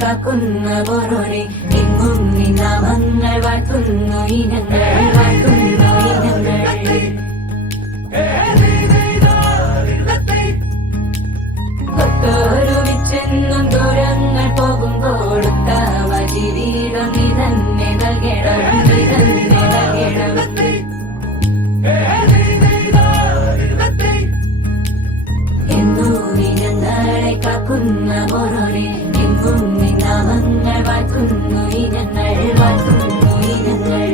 കാക്കുന്ന പോരോരെ എങ്ങും നിന്നാമങ്ങൾ വാഴ്ത്തുന്നു ഇനങ്ങൾ വാഴ്ത്തുന്നു ഇനങ്ങൾ ഒത്തൊരുമിച്ചെന്നും ദൂരങ്ങൾ പോകുമ്പോൾ ഉത്തമ ജീവിതം നീ തന്നെ നൽകണം നീ തന്നെ നൽകണം എന്നും നീ ഞങ്ങളെ കാക്കുന്ന ഓരോരെ എന്നും നീ നാമങ്ങൾ വാഴ്ത്തുന്നു ഇനങ്ങൾ വാഴ്ത്തുന്നു ഇനങ്ങൾ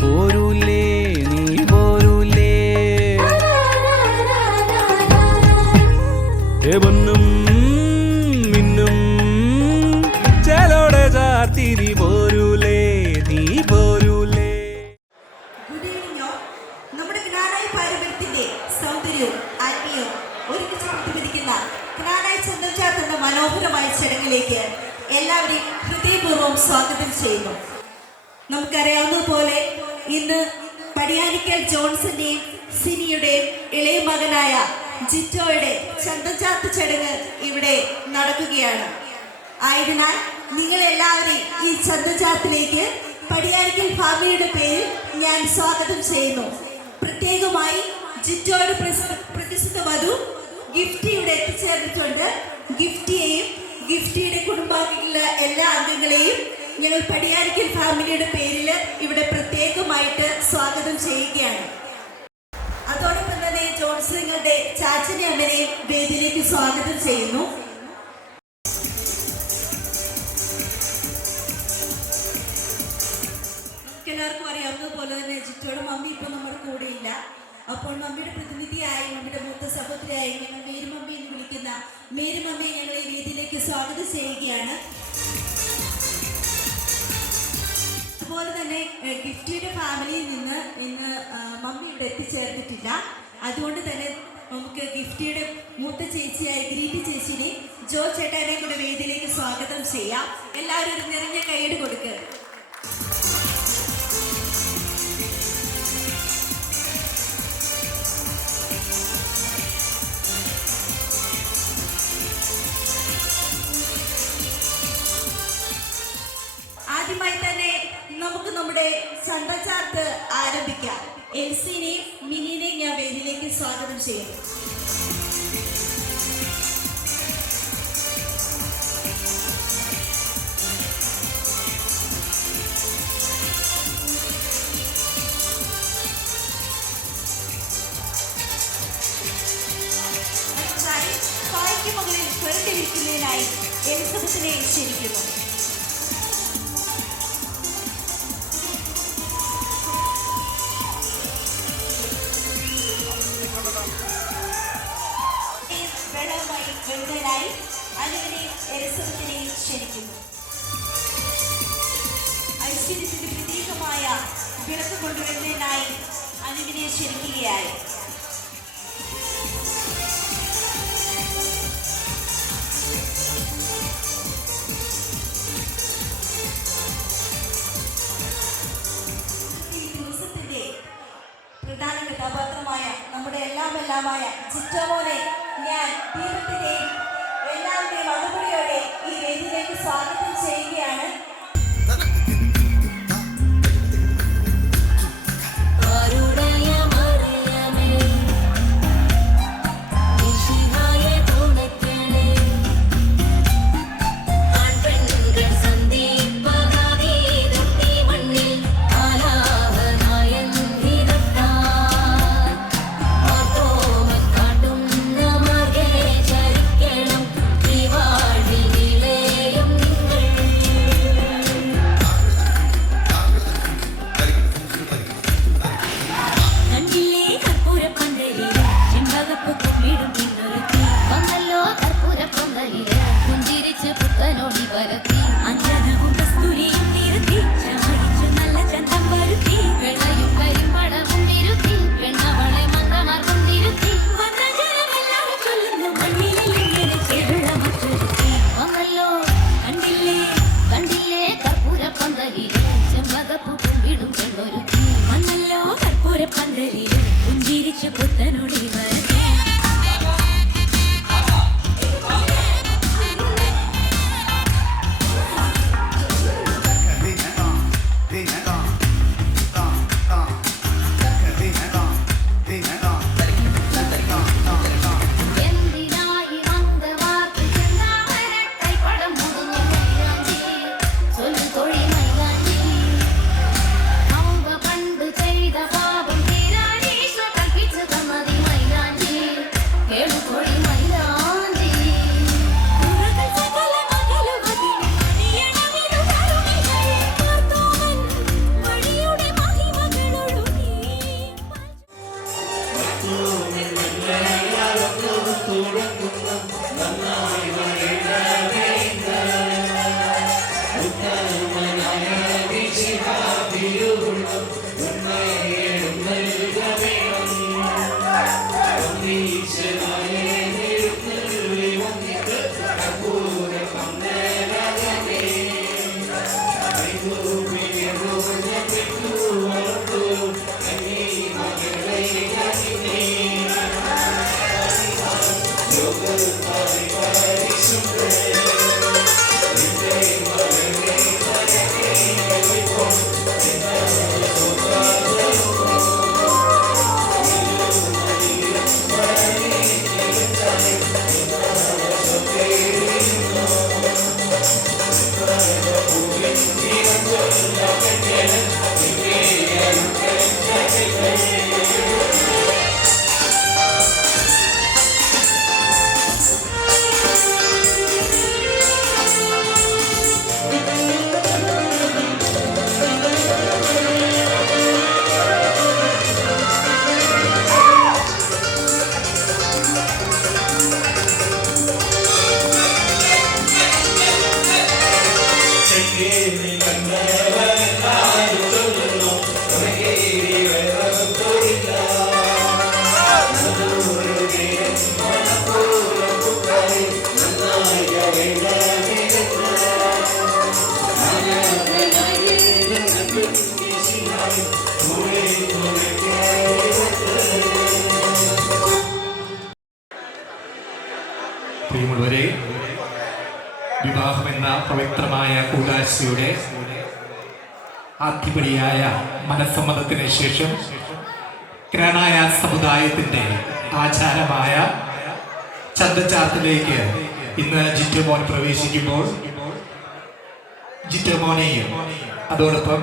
പോരൂലേ നീ പോരൂലേ പൊന്നും മിന്നും ചേലോടെ ചാത്തിരി പോരൂലേ നീ പോരൂലേ. നമ്മുടെ ജ്ഞാനായി പാരമ്പര്യത്തിന്റെ സൗന്ദര്യവും ആത്മീയവും ഒരുമിച്ച് പ്രതിഫലിക്കുന്ന ജ്ഞാനായി ചന്ദ്രചാർത്ത് എന്ന മനോഹരമായ ചടങ്ങിലേക്ക് എല്ലാവരെയും ഹൃദയപൂർവ്വം സ്വാഗതം ചെയ്യുന്നു. നമുക്കറിയാവുന്നതുപോലെ ഇന്ന് പടിയാനിക്കൽ ജോൺസന്റെയും സിനിയുടെയും ഇളയ മകനായ ജിറ്റോയുടെ ചന്ദ്രചാർത്ത് ചടങ്ങ് ഇവിടെ നടക്കുകയാണ്. ആയതിനാൽ നിങ്ങളെല്ലാവരെയും ഈ ചന്ദ്രചാർത്തിലേക്ക് പടിയാനിക്കൽ ഫാമിലിയുടെ പേരിൽ ഞാൻ സ്വാഗതം ചെയ്യുന്നു. പ്രത്യേകമായി ജിറ്റോയുടെ പ്രതിഷ്ഠിത വധു ഗിഫ്റ്റിയുടെ എത്തിച്ചേർന്നിട്ടുണ്ട്. ഗിഫ്റ്റിയെയും ഗിഫ്റ്റിയുടെ കുടുംബാംഗങ്ങളിലെ എല്ലാ അംഗങ്ങളെയും ഞങ്ങൾ പടിയാനിക്കൽ ഫാമിലിയുടെ പേരിൽ ഇവിടെ പ്രത്യേകമായിട്ട് സ്വാഗതം ചെയ്യുകയാണ്. അതോടൊപ്പം തന്നെ ജോൺസങ്ങളുടെ ചാച്ചനെ അമ്മനെയും വേദിയിലേക്ക് സ്വാഗതം ചെയ്യുന്നു. നമുക്കെല്ലാവർക്കും അറിയാവുന്നതുപോലെ തന്നെ ജിറ്റോയുടെ മമ്മി ഇപ്പോൾ നമ്മുടെ കൂടെയില്ല. അപ്പോൾ മമ്മിയുടെ പ്രതിനിധിയായി മമ്മിയുടെ മൂത്ത സഹോദരിയായി ഞങ്ങൾ മേരി മമ്മി എന്ന് വിളിക്കുന്ന മേരി മമ്മിയെ ഞങ്ങൾ ഈ വേദിയിലേക്ക് സ്വാഗതം ചെയ്യുകയാണ്. അതുപോലെ തന്നെ ഗിഫ്റ്റിയുടെ ഫാമിലിയിൽ നിന്ന് ഇന്ന് മമ്മി ഇവിടെ എത്തിച്ചേർന്നിട്ടില്ല. അതുകൊണ്ട് തന്നെ നമുക്ക് ഗിഫ്റ്റിയുടെ മൂത്ത ചേച്ചിയായ ഗ്രീറ്റി ചേച്ചിനെ ജോ ചേട്ടാനെ കൂടെ വേദിയിലേക്ക് സ്വാഗതം ചെയ്യാം. എല്ലാവരും ഒരു നിറഞ്ഞ കൈയ്യടി കൊടുക്കുക. ആദ്യമായി തന്നെ നമുക്ക് നമ്മുടെ ചന്ദ്രചാർത്ത് ആരംഭിക്കാം. എൽസിനെയും മിനിനെയും ഞാൻ വേദിയിലേക്ക് സ്വാഗതം ചെയ്യുന്നു. പായ്ക്ക് മുകളിൽ പുറത്തിരിക്കുന്നതിനായി എലിസബത്തിനെ ക്ഷണിക്കുന്നു. വെള്ളവുമായി വെറുതനായി അനുവിനെയും എലിസബത്തിനെയും ക്ഷണിക്കുന്നു. ഐശ്വര്യത്തിന്റെ പ്രതീകമായ വിളക്ക് കൊണ്ടുവരുന്നതിനായി അനുവിനെ ക്ഷണിക്കുകയായി. പ്രധാന കഥാപാത്രമായ നമ്മുടെ എല്ലാമായ ജിറ്റോമോനെ ഞാൻ ദീപത്തിന്റെയും എല്ലാവരുടെയും മറുപടിയോടെ ഈ വേദിയിലേക്ക് സ്വാഗതം ചെയ്യുകയാണ്. ും പുത്തനോടി വരട്ടെ. എന്തിനായി വന്ന വാക്ക് ചെന്താമരട്ടൈ പടം മുറിഞ്ഞു മൈലാഞ്ചി ചൊല്ലു തൊഴി മൈലാഞ്ചി. ഔവ പണ്ട് ചെയ്ത പാപം തീരാനീശ കൽപ്പിച്ചു തന്നതി മൈലാഞ്ചി കേളു തൊഴി മൈലാഞ്ചി. ഉറകൾ സകല മകലുവതി നീയണമിതു കരുണികളെ പാർത്തോവൻ വഴിയുടെ മഹിമകളൊഴുകി. പ്രിയമുള്ളവരെ, വിവാഹമെന്ന പവിത്രമായ കൂദാശയുടെ ആദ്യപടിയായ മനസ്സമ്മതത്തിന് ശേഷം ക്രാനായ സമുദായത്തിന്റെ ആചാരമായ ചന്തച്ചാർത്തിലേക്ക് ഇന്ന് ജിറ്റുമോൻ പ്രവേശിക്കുമ്പോൾ ജിറ്റുമോനെയും അതോടൊപ്പം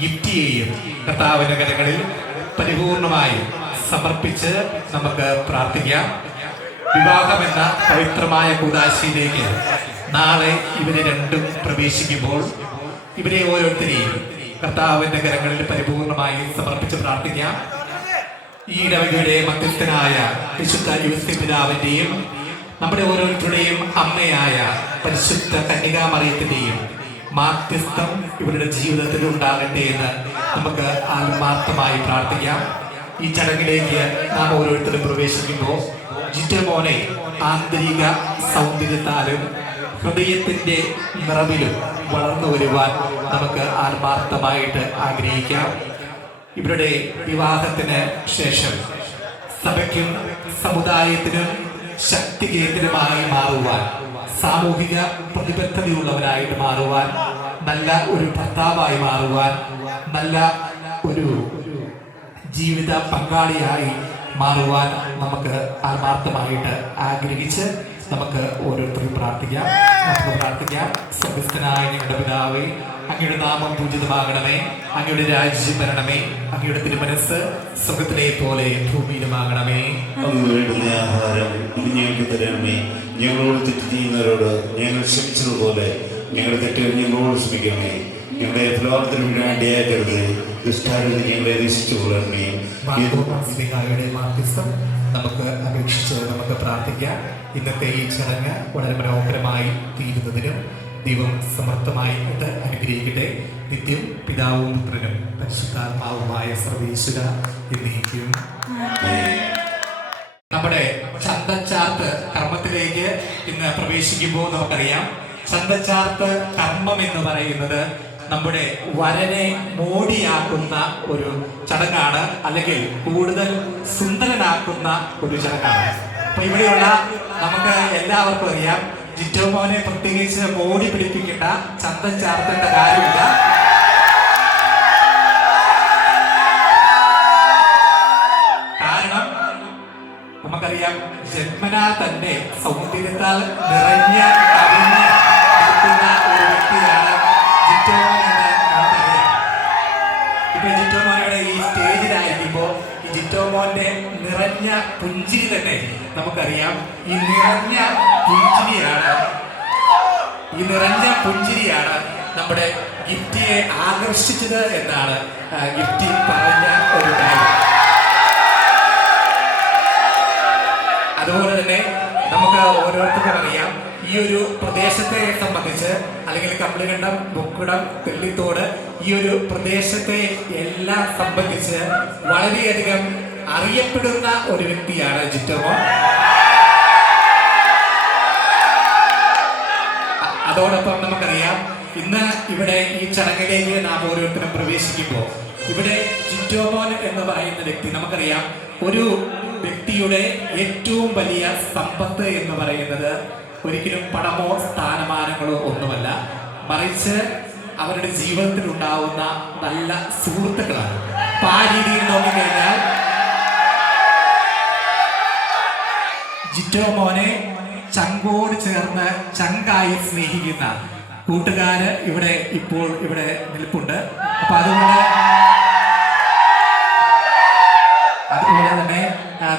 ഗിഫ്റ്റിയെയും കർത്താവിന്റെ കരങ്ങളിൽ പരിപൂർണമായി സമർപ്പിച്ച് നമുക്ക് പ്രാർത്ഥിക്കാം. വിവാഹമെന്ന പവിത്രമായ കൂദാശയിലേക്ക് നാളെ ഇവരെ രണ്ടും പ്രവേശിക്കുമ്പോൾ ഇവരെ ഓരോരുത്തരെയും കർത്താവിന്റെ കരങ്ങളിൽ പരിപൂർണമായി സമർപ്പിച്ച് പ്രാർത്ഥിക്കാം. ഈ ഇടവകയുടെ മധ്യസ്ഥനായ വിശുദ്ധ യൂസഫ് പിതാവിന്റെയും നമ്മുടെ ഓരോരുത്തരുടെയും അമ്മയായ പരിശുദ്ധ കന്യകാമറിയത്തിന്റെയും മാധ്യസ്ഥം ഇവരുടെ ജീവിതത്തിൽ ഉണ്ടാകട്ടെ എന്ന് നമുക്ക് ആത്മാർത്ഥമായി പ്രാർത്ഥിക്കാം. ഈ ചടങ്ങിലേക്ക് നാം ഓരോരുത്തരും പ്രവേശിക്കുമ്പോൾ ജിറ്റുമോനെ ആന്തരിക സൗന്ദര്യത്താലും ഹൃദയത്തിന്റെ നിറവിലും വളർന്നു വരുവാൻ നമുക്ക് ആത്മാർത്ഥമായിട്ട് ആഗ്രഹിക്കാം. ഇവരുടെ വിവാഹത്തിന് ശേഷം സഭയ്ക്കും സമുദായത്തിനും ശക്തി കേന്ദ്രമായി മാറുവാൻ, സാമൂഹിക പ്രതിബദ്ധതയുള്ളവരായിട്ട് മാറുവാൻ, നല്ല ഒരു ഭർത്താവായി മാറുവാൻ, നല്ല ഒരു ജീവിത പങ്കാളിയായി മാറുവാൻ നമുക്ക് ആത്മാർത്ഥമായിട്ട് ആഗ്രഹിച്ച് നമുക്ക് ഓരോരുത്തരും പ്രാർത്ഥിക്കാം. നമുക്ക് പ്രാർത്ഥിക്കാം. സ്വർഗ്ഗസ്ഥനായ ഞങ്ങളുടെ പിതാവേ, അങ്ങയുടെ നാമം പൂജിതമാകണമേ, അങ്ങയുടെ രാജ്യം വരണമേ, അങ്ങയുടെ തിരുമനസ് സ്വർഗ്ഗത്തിലെ പോലെ ഭൂമിയിലുമാകണമേ. അങ്ങ് വേണ്ടുന്ന ആഹാരം ഇന്ന് ഞങ്ങൾക്ക് തരണമേ. ഞങ്ങളോട് തെറ്റ് ചെയ്യുന്നവരോട് ഞങ്ങൾ ക്ഷമിച്ചതുപോലെ ഞങ്ങളുടെ തെറ്റുകൾ ഞങ്ങളോട് ക്ഷമിക്കണമേ. ഞങ്ങളുടെ പ്രവർത്തനം വേണ്ടിയാക്കരുത്, ദുഷ്ടാരൂപ ഞങ്ങളെ രക്ഷിച്ചു കൊള്ളണമേ. മാധ്യസ്ഥം നമുക്ക് അപേക്ഷിച്ച് നമുക്ക് പ്രാർത്ഥിക്കാം. ഇന്നത്തെ ഈ ചടങ്ങ് വളരെ മനോഹരമായി തീരുന്നതിനും ദൈവം സമർത്ഥമായി അനുഗ്രഹിക്കട്ടെ. നിത്യം പിതാവും പുത്രനും പരിശുദ്ധാത്മാവുമായ സർവീശ്വര എന്നേക്കും. നമ്മുടെ ചന്തച്ചാർത്ത് കർമ്മത്തിലേക്ക് ഇന്ന് പ്രവേശിക്കുമ്പോൾ നമുക്കറിയാം, ചന്തച്ചാർത്ത് കർമ്മം എന്ന് പറയുന്നത് നമ്മുടെ വരനെ മോടിയാക്കുന്ന സുന്ദരിയാക്കുന്ന ഒരു ചടങ്ങാണ്, അല്ലെങ്കിൽ കൂടുതൽ സുന്ദരനാക്കുന്ന ഒരു ചടങ്ങാണ്. അപ്പൊ ഇവിടെയുള്ള നമുക്ക് എല്ലാവർക്കും അറിയാം, ജിറ്റോ മോനെ പ്രത്യേകിച്ച് ബോഡി പിടിപ്പിക്കേണ്ട, ചന്തം ചാർത്തേണ്ട കാര്യമില്ല. കാരണം നമുക്കറിയാം, ജന്മനാ തന്നെ സൗന്ദര്യത്താൽ നിറഞ്ഞ കവിഞ്ഞ് നിൽക്കുന്ന ഒരു വ്യക്തിയാണ് ജിറ്റോ മോൻ എന്ന് നമുക്കറിയാം. ഇപ്പൊ ജിറ്റോ മോനയുടെ ഈ സ്റ്റേജിലായിരിക്കുമ്പോ ഈ ജിറ്റോ മോന്റെ നിറഞ്ഞ പുഞ്ചിരി തന്നെ നമുക്കറിയാം. ഈ നിറഞ്ഞ പുഞ്ചിരിയാണ് നമ്മുടെ ഗിഫ്റ്റിയെ ആകർഷിച്ചത് എന്നാണ് ഗിഫ്റ്റി പറഞ്ഞ ഒരു കാര്യം. അതുപോലെ തന്നെ നമുക്ക് ഓരോരുത്തർക്കും അറിയാം, ഈ ഒരു പ്രദേശത്തെ സംബന്ധിച്ച്, അല്ലെങ്കിൽ കമ്പിളികണ്ടം, മുക്കുടം, തെള്ളിത്തോട്, ഈ ഒരു പ്രദേശത്തെ എല്ലാം സംബന്ധിച്ച് വളരെയധികം അറിയപ്പെടുന്ന ഒരു വ്യക്തിയാണ് ജിറ്റോ മോൻ. അതോടൊപ്പം നമുക്കറിയാം, ഇന്ന് ഇവിടെ ഈ ചടങ്ങിലേക്ക് നാം ഓരോരുത്തരും പ്രവേശിക്കുമ്പോൾ ഇവിടെ ജിറ്റോ മോൻ എന്ന് പറയുന്ന വ്യക്തി, നമുക്കറിയാം, ഒരു വ്യക്തിയുടെ ഏറ്റവും വലിയ സമ്പത്ത് എന്ന് പറയുന്നത് ഒരിക്കലും പണമോ സ്ഥാനമാനങ്ങളോ ഒന്നുമല്ല, മറിച്ച് അവരുടെ ജീവിതത്തിൽ ഉണ്ടാവുന്ന നല്ല സുഹൃത്തുക്കളാണ്. അപ്പൊ ആ രീതിയിൽ നോക്കിക്കഴിഞ്ഞാൽ ജിറ്റോ മോനെ ചങ്കോട് ചേർന്ന് ചങ്കായി സ്നേഹിക്കുന്ന കൂട്ടുകാര് ഇപ്പോൾ ഇവിടെ നിൽപ്പുണ്ട്. അപ്പൊ അതുപോലെ തന്നെ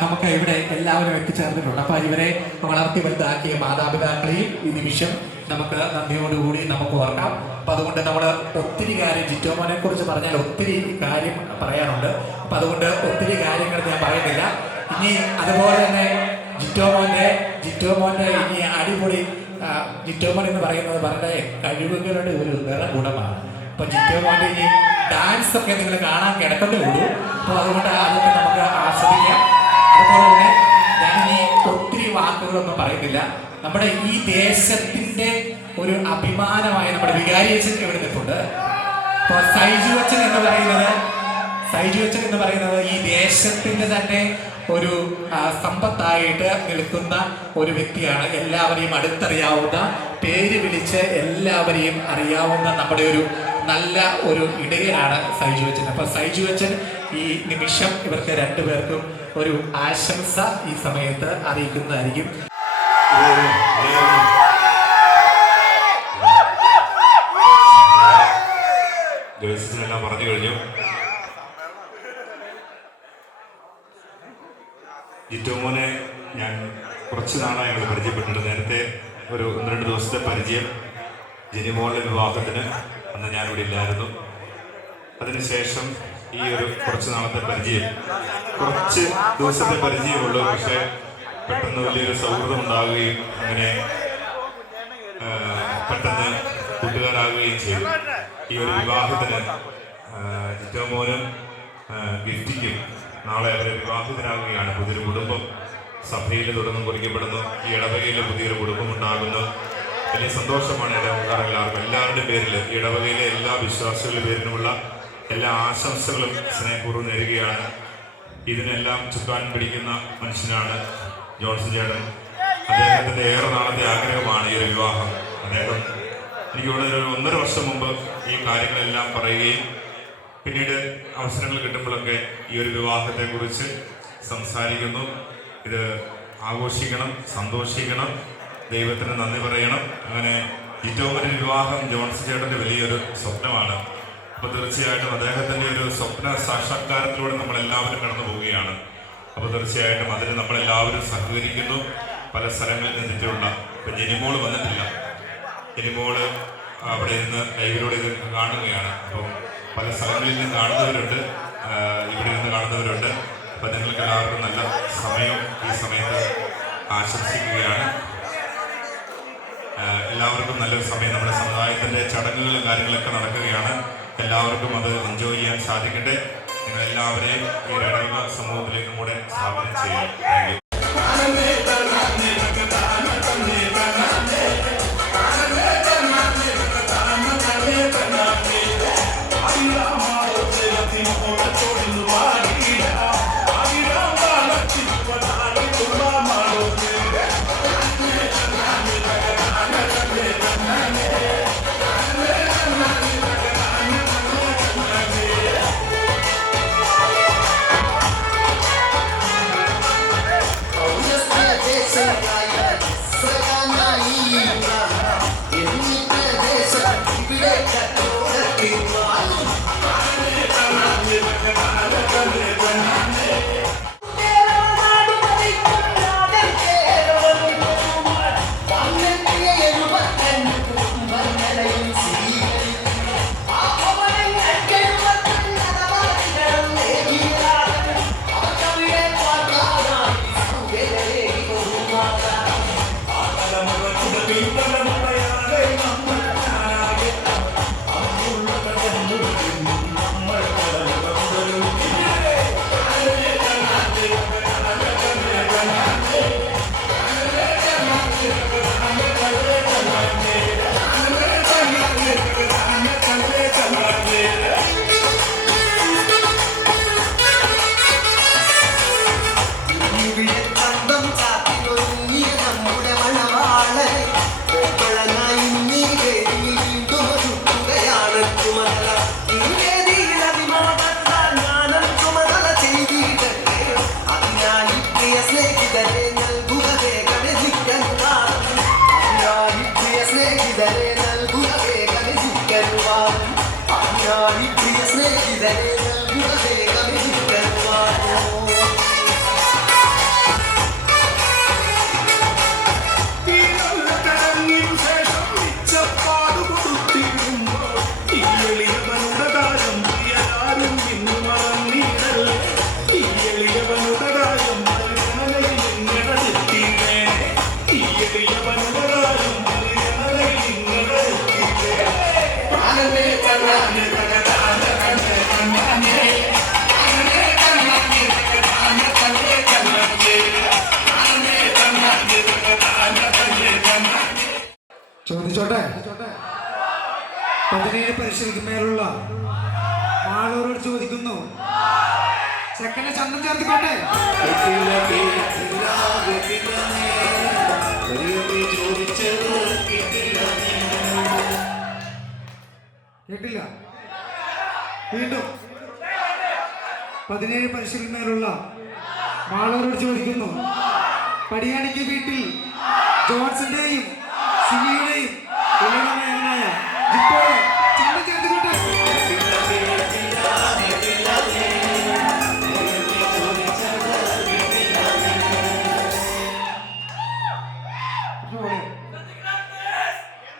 നമുക്ക് ഇവിടെ എല്ലാവരും എത്തിച്ചേർന്നിട്ടുണ്ട്. അപ്പൊ ഇവരെ വളർത്തി വലുതാക്കിയ മാതാപിതാക്കളെയും ഈ നിമിഷം നമുക്ക് നന്ദിയോടുകൂടി നമുക്ക് ഓർക്കാം. അപ്പൊ അതുകൊണ്ട് നമ്മൾ ഒത്തിരി കാര്യം ജിറ്റോ മോനെ കുറിച്ച് പറഞ്ഞാൽ ഒത്തിരി കാര്യം പറയാനുണ്ട്. അപ്പൊ അതുകൊണ്ട് ഒത്തിരി കാര്യങ്ങൾ ഞാൻ പറയുന്നില്ല. ഇനി അതുപോലെ തന്നെ ജിറ്റോ മോന്റെ ഇനി അടിപൊളി ജിറ്റോ മോൻ എന്ന് പറയുന്നത് വളരെ കഴിവുകളുടെ ഒരു നിറഗുണമാണ്. അപ്പൊ ജിറ്റോ മോന്റെ ഇനി ഡാൻസ് ഒക്കെ നിങ്ങൾ കാണാൻ കിടക്കണ്ടേ ഉള്ളൂ. അപ്പൊ അതുകൊണ്ട് അതൊക്കെ നമുക്ക് ആസ്വദിക്കാം. അതുപോലെ തന്നെ ഞാനിനി ഒത്തിരി വാക്കുകളൊന്നും പറയുന്നില്ല. നമ്മുടെ ഈ ദേശത്തിന്റെ ഒരു അഭിമാനമായ നമ്മുടെ വികാരി അച്ഛൻ ഇവിടെ നിൽപ്പുണ്ട്. അപ്പൊ സൈജു അച്ഛൻ എന്ന് പറയുന്നത് ഈ ദേശത്തിന്റെ തന്നെ ഒരു സമ്പത്തായിട്ട് നിൽക്കുന്ന ഒരു വ്യക്തിയാണ്. എല്ലാവരെയും അടുത്തറിയാവുന്ന, പേര് വിളിച്ച് എല്ലാവരെയും അറിയാവുന്ന നമ്മുടെ ഒരു നല്ല ഒരു ഇടയനാണ് സൈജു അച്ഛൻ. അപ്പൊ സൈജു അച്ഛൻ ഈ നിമിഷം ഇവർക്ക് രണ്ടുപേർക്കും ഒരു ആശംസ ഈ സമയത്ത് അറിയിക്കുന്നതായിരിക്കും. ദിവസത്തിനെല്ലാം പറഞ്ഞു കഴിഞ്ഞു. ജിറ്റോ മോനെ ഞാൻ കുറച്ച് നാളായി ഞങ്ങൾ പരിചയപ്പെട്ടിട്ടുണ്ട്. നേരത്തെ ഒരു 1-2 ദിവസത്തെ പരിചയം. ജനിമോളുടെ വിവാഹത്തിന് അന്ന് ഞാനിവിടെ ഇല്ലായിരുന്നു. അതിനുശേഷം ഈ ഒരു കുറച്ച് നാളത്തെ പരിചയം, കുറച്ച് ദിവസത്തെ പരിചയമുള്ളൂ, പക്ഷേ പെട്ടെന്ന് വലിയൊരു സൗഹൃദം ഉണ്ടാവുകയും അങ്ങനെ പെട്ടെന്ന് കൂട്ടുകാരാകുകയും ചെയ്തു. ഈ ഒരു വിവാഹത്തിന് ജിറ്റോ മോനും ഗിഫ്റ്റിക്കും നാളെ അവരെ വിവാഹിതരാകുകയാണ്. പുതിയൊരു കുടുംബം സഭയിൽ തുടർന്നും കുറിക്കപ്പെടുന്നു. ഈ ഇടവകയിൽ പുതിയൊരു കുടുംബം ഉണ്ടാകുന്നു. വലിയ സന്തോഷമാണ് ഇടവകാരെല്ലാവർക്കും, എല്ലാവരുടെയും പേരിൽ, ഈ ഇടവകയിലെ എല്ലാ വിശ്വാസികളുടെ പേരിലുമുള്ള എല്ലാ ആശംസകളും സ്നേഹപൂർവ്വം നേരുകയാണ്. ഇതിനെല്ലാം ചുക്കാൻ പിടിക്കുന്ന മനുഷ്യനാണ് ജോൺസൺ ചേട്ടൻ. അദ്ദേഹത്തിൻ്റെ ഏറെ നാളത്തെ ആഗ്രഹമാണ് ഈ ഒരു വിവാഹം. അദ്ദേഹം എനിക്ക് ഇവിടെ ഒരു 1.5 വർഷം മുമ്പ് ഈ കാര്യങ്ങളെല്ലാം പറയുകയും പിന്നീട് അവസരങ്ങൾ കിട്ടുമ്പോഴൊക്കെ ഈ ഒരു വിവാഹത്തെക്കുറിച്ച് സംസാരിക്കുന്നു. ഇത് ആഘോഷിക്കണം, സന്തോഷിക്കണം, ദൈവത്തിന് നന്ദി പറയണം. അങ്ങനെ ജിറ്റോ മോന്റെ വിവാഹം ജോൺസൺ ചേട്ടൻ്റെ വലിയൊരു സ്വപ്നമാണ്. അപ്പോൾ തീർച്ചയായിട്ടും അദ്ദേഹത്തിൻ്റെ ഒരു സ്വപ്ന സാക്ഷാത്കാരത്തിലൂടെ നമ്മളെല്ലാവരും കടന്നു പോവുകയാണ്. അപ്പോൾ തീർച്ചയായിട്ടും അതിന് നമ്മളെല്ലാവരും സഹകരിക്കുന്നു. പല സ്ഥലങ്ങളിൽ നിന്നിട്ടുള്ള, ഇപ്പം ജനിമോള് വന്നിട്ടില്ല, ജനിമോള് അവിടെ ഇരുന്ന് ലൈവിലൂടെ ഇത് കാണുകയാണ്. അപ്പം പല സ്ഥലങ്ങളിൽ നിന്ന് കാണുന്നവരുണ്ട്, ഇവിടെ നിന്ന് കാണുന്നവരുണ്ട്. അപ്പം നിങ്ങൾക്ക് എല്ലാവർക്കും നല്ല സമയം ഈ സമയത്ത് ആശംസിക്കുകയാണ്. എല്ലാവർക്കും നല്ലൊരു സമയം. നമ്മുടെ സമുദായത്തിൻ്റെ ചടങ്ങുകളും കാര്യങ്ങളൊക്കെ നടക്കുകയാണ്. എല്ലാവർക്കും അത് എൻജോയ് ചെയ്യാൻ സാധിക്കട്ടെ. നിങ്ങളെല്ലാവരെയും ഈ ഇടവക സമൂഹത്തിലേക്കും കൂടെ സ്വാഗതം ചെയ്യാം. Thank you. പരിശീലിക്കുന്നതിലുള്ള ആളോരോട് ചോദിക്കുന്നു, ചെക്കനെ ചന്തം ചേർത്തിക്കോട്ടെ. കേട്ടില്ല. വീണ്ടും 17 പരിശീലിക്കുന്നതിലുള്ള ആളോരോട് ചോദിക്കുന്നു, പടിയാണിക്ക് വീട്ടിൽ ജോൺസിന്റെയും സിനിയുടെയും ഇളയനായ ജിത്തോയെ ചന്തം ചേർത്തിക്കോട്ടെ.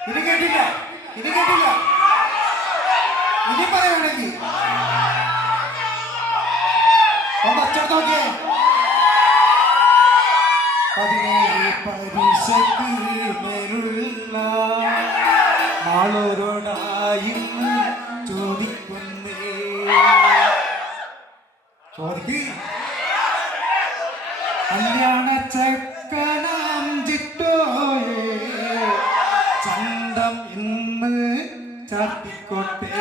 ഇനി കേട്ടില്ല, ഇനി കേട്ടില്ല, ഇനി പറയുകയാണെങ്കിൽ ഒന്ന് അച്ചടത്ത് നോക്കിയേ. 17 പരീക്ഷയ്ക്ക് മേലുള്ള ആളോരോടായി ചോദിക്കുന്നേ. ചോദിക്ക്. കല്യാണ ചക്കനാം ജിത്തോയെ ചന്തം ഇന്ന് ചാത്തിക്കോട്ടെ.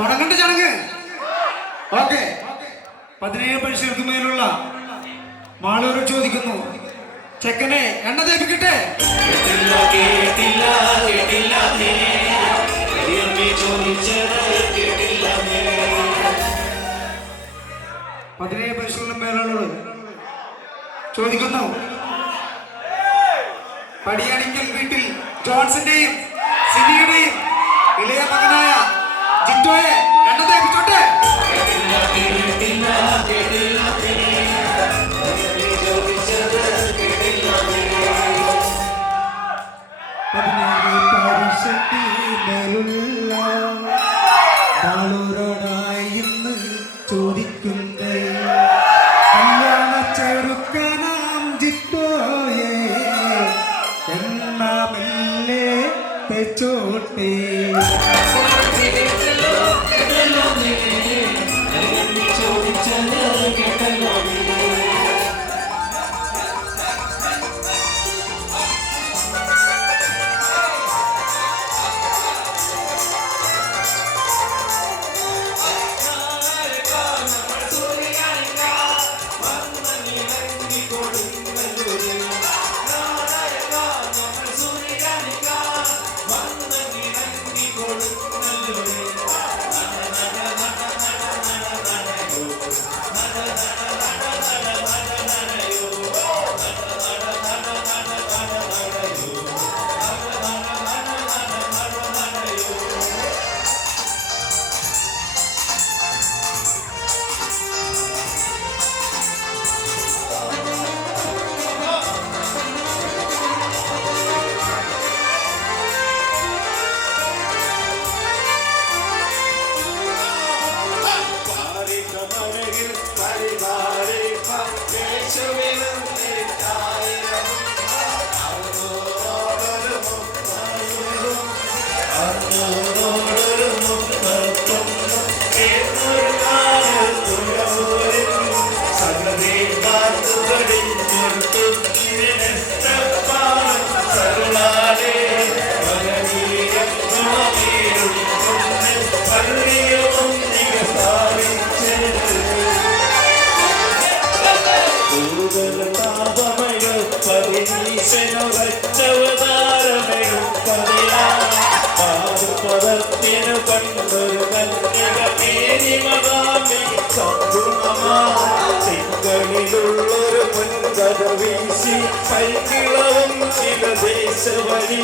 തുടങ്ങണ്ട ചടങ്ങ്. ഓക്കെ. 17 പരിശീലിക്കുന്നതിനുള്ള മാളൂര് ചോദിക്കുന്നു, ചെക്കനെ എണ്ണ തേപ്പിക്കട്ടെ. 17 പരിശീലനമേളകളോട് ചോദിക്കുന്നു, പടിയാണിക്കൽ വീട്ടിൽ ജോൺസിന്റെയും സിനിയുടെയും ഇളയ മകനായ ജിത്തോയെ എണ്ണ തേപ്പിച്ചോട്ടെ. 17 പരിശീലനമേളയുള്ള ആളോരോടായി ഇന്ന് ചോദിക്കുന്നേ, കല്യാണ ചെറുക്കനാം ജിത്തോയെ എണ്ണമല്ലേ തെച്ചോട്ടെ. യേശുനുറച്ചവതാരമെടുപ്പതയാ പാദപദത്തിനു കണ്ടൊരു കന്യകമേരിമതാമി സദ്ഗുണമാ തിങ്കളിലുള്ളൊരു മുൻകഥ വീശി കൈകിളവും ചില ദേശവഴി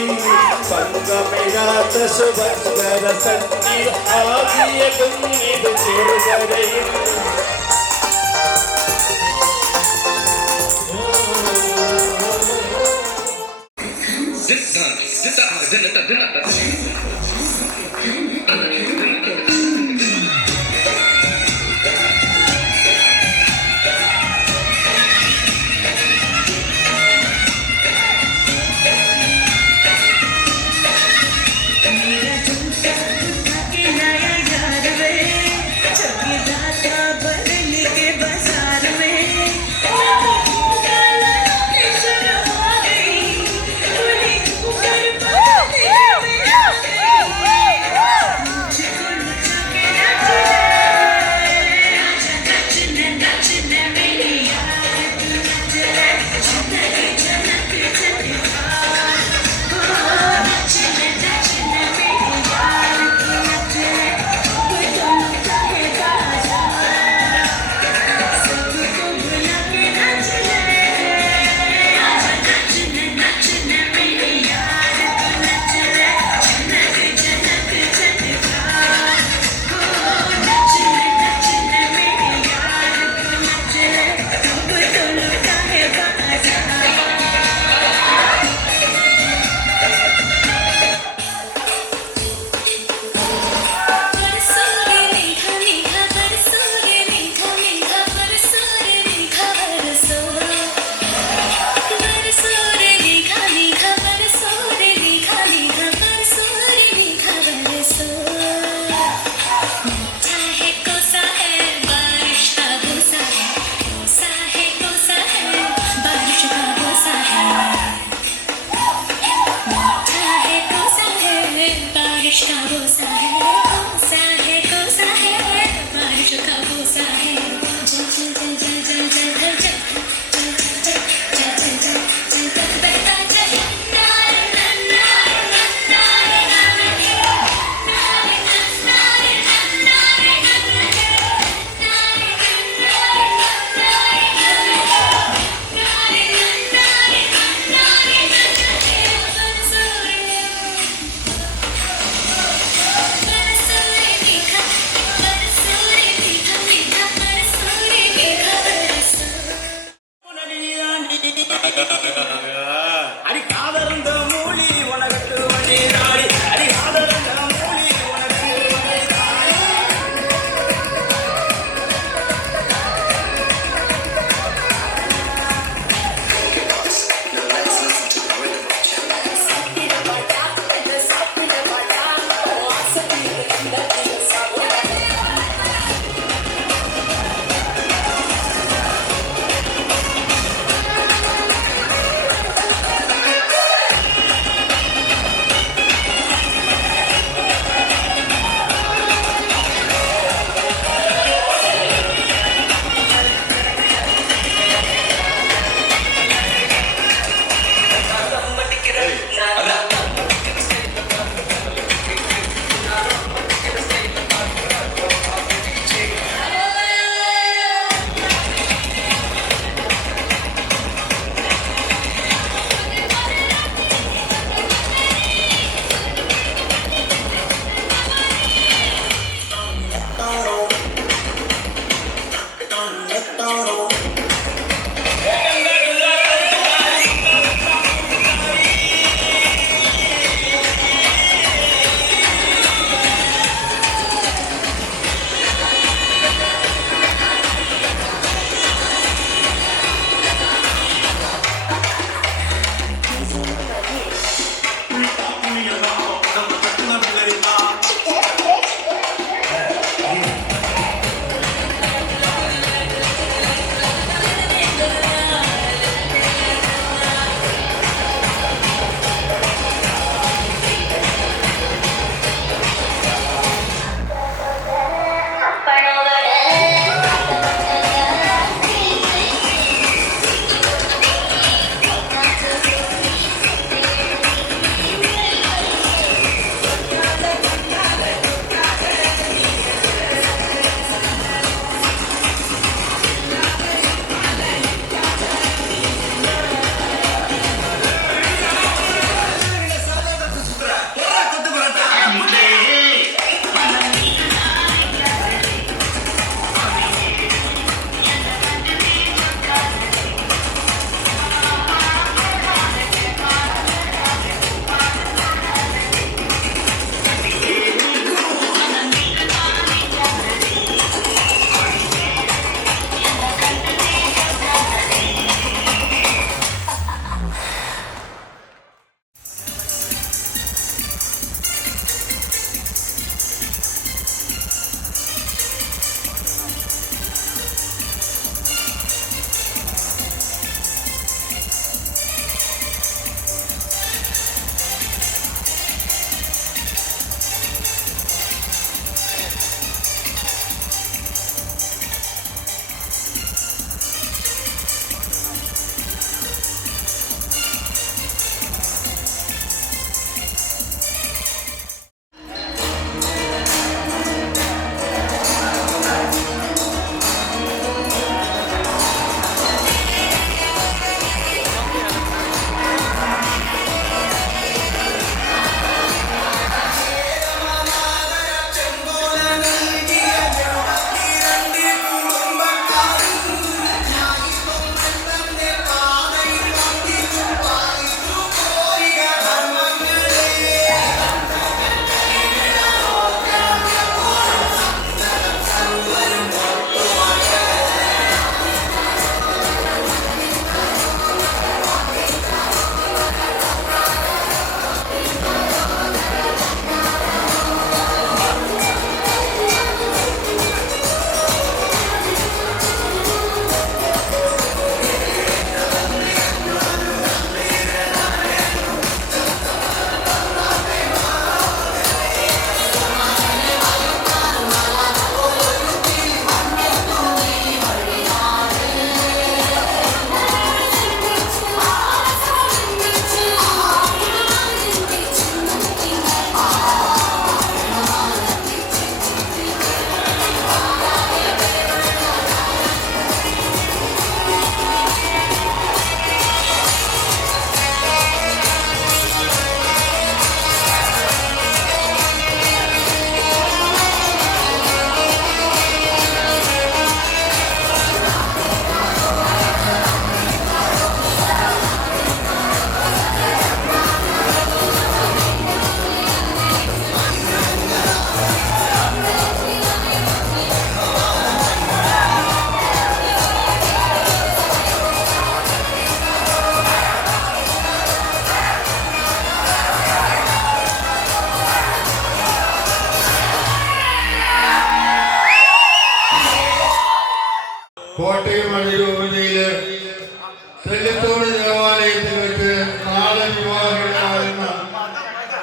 സംഗമിഴാത്ത ശുഭങ്കര സന്നി ആകിയ കുഞ്ഞിത് ചെറുകരയിൽ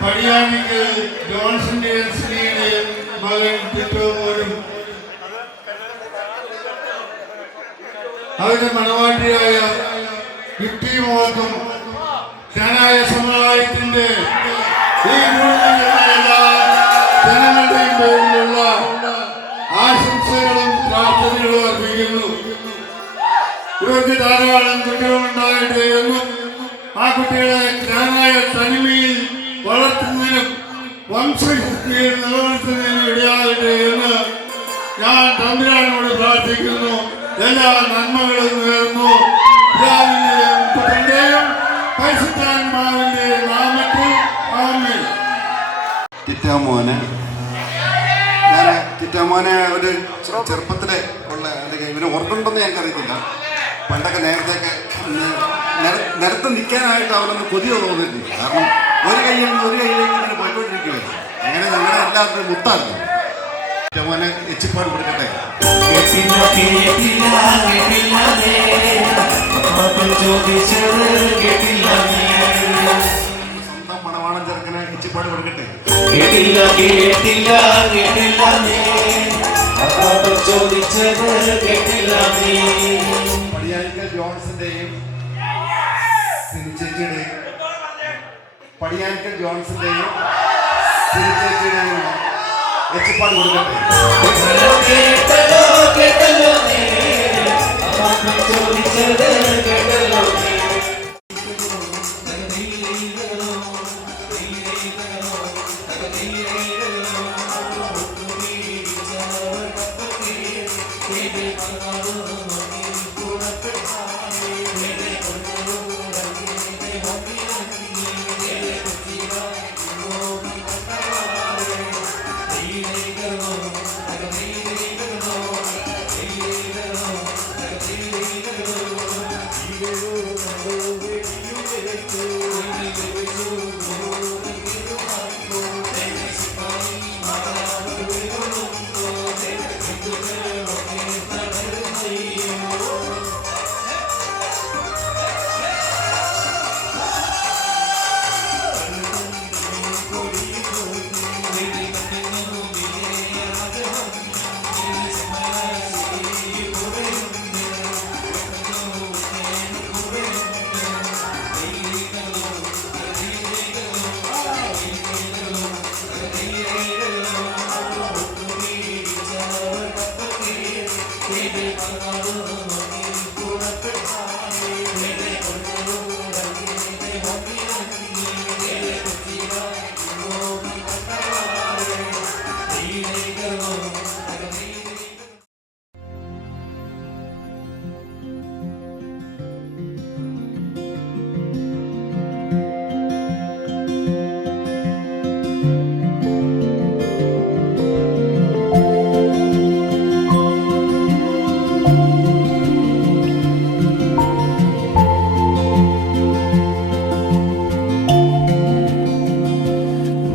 പടിയാനിക്കൽ ജോൺസന്റെയും സ്ത്രീയുടെയും മകൻ പിറ്റോമോനും അവരുടെ മണവാട്ടിയായ ഗിഫ്റ്റി മോൾക്കും ജ്ഞാനായ സമുദായത്തിന്റെ ഈ എല്ലാ ജനങ്ങളുടെയും പേരിലുള്ള ആശംസകളും പ്രാർത്ഥനകളും അർപ്പിക്കുന്നു. ഇവർക്ക് ധാരാളം കുട്ടികളുണ്ടായിട്ട് എന്നും ആ കുട്ടികളെ ജ്ഞാനായ തനിമയിൽ വളർത്തുന്നതിനും വംശശക്തിയിൽ നിലനിർത്തുന്നതിനും ഇടയാകട്ടെ എന്ന് ഞാൻ തമ്പുരാനോട് പ്രാർത്ഥിക്കുന്നു. എല്ലാ നന്മകളും നേർന്നു പിതാവിന്റെയും പുത്രന്റെയും പരിശുദ്ധാത്മാവിന്റെയും നാമത്തിൽ ആമേൻ. ചിറ്റാമോനെ ഒരു ചെറുപ്പത്തിലെ ഉള്ള ഇവന് ഓർക്കുന്നുണ്ടെന്ന് ഞങ്ങൾക്കറിയത്തില്ല. പണ്ടൊക്കെ നേരത്തെയൊക്കെ നിലത്ത് നിൽക്കാനായിട്ട് അവനൊന്ന് കൊതിയോ തോന്നിയിട്ടില്ല. കാരണം ഒരു കയ്യിൽ നിന്ന് ഒരു കയ്യിലേക്ക് ഇങ്ങനെ പോയിക്കൊണ്ടിരിക്കുകയായിരുന്നു. അങ്ങനെ ഞങ്ങളുടെ എല്ലാവർക്കും മുത്തായിരുന്നു. ചിറ്റാമോനെ എച്ചിപ്പാട് കൊടുക്കട്ടെ. സ്വന്തം മണവാളം ചെറുക്കനെ എച്ചിപ്പാട് കൊടുക്കട്ടെ. പടിയാനിക്കൽ ജോൺസന്റെയും ചേച്ചിയുടെയും എച്ചിപ്പാട് കൊടുക്കട്ടെ.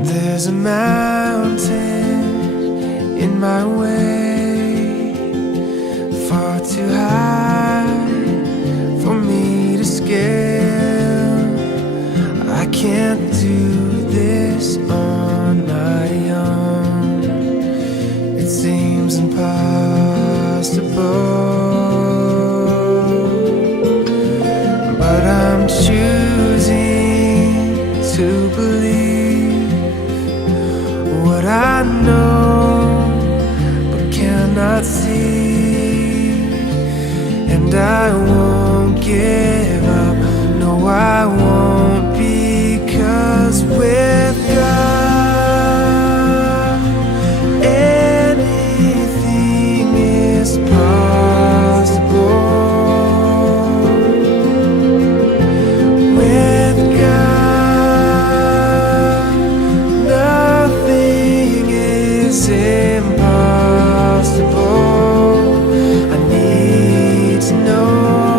There's a mountain in my way, far too high for me to scale. I can't do this on my own. It seems impossible, but I'm choosing to believe what I know but cannot see, and I won't give up, no I won't, because with God anything is possible. With God nothing is impossible. I need to know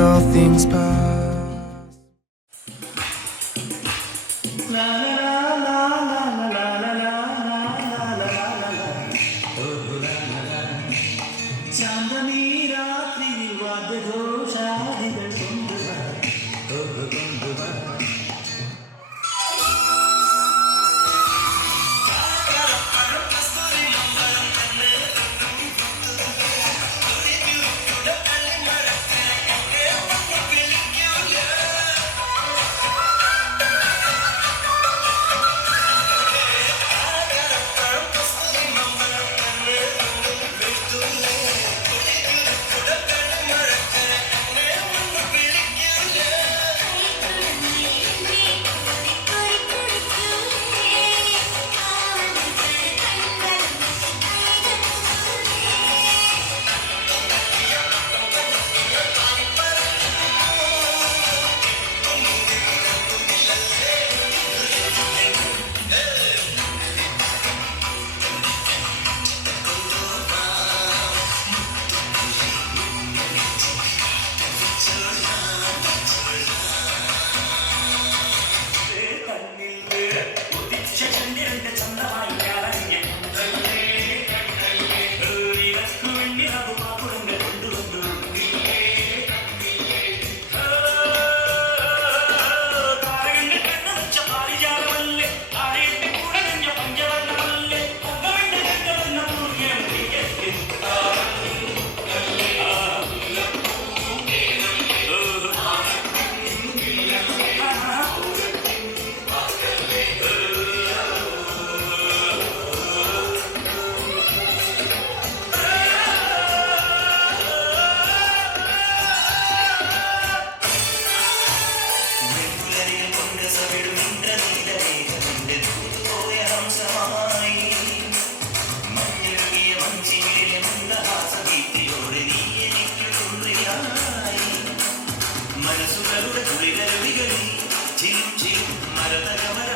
all things pass. ചാന്ദനീ രാത്രി വാദ്യഘോഷാദികൾ കൊണ്ടുവാ മനസ്സുകളുടെ കുളികരുവികളിൽ ചിലും ചിലും മരതകമര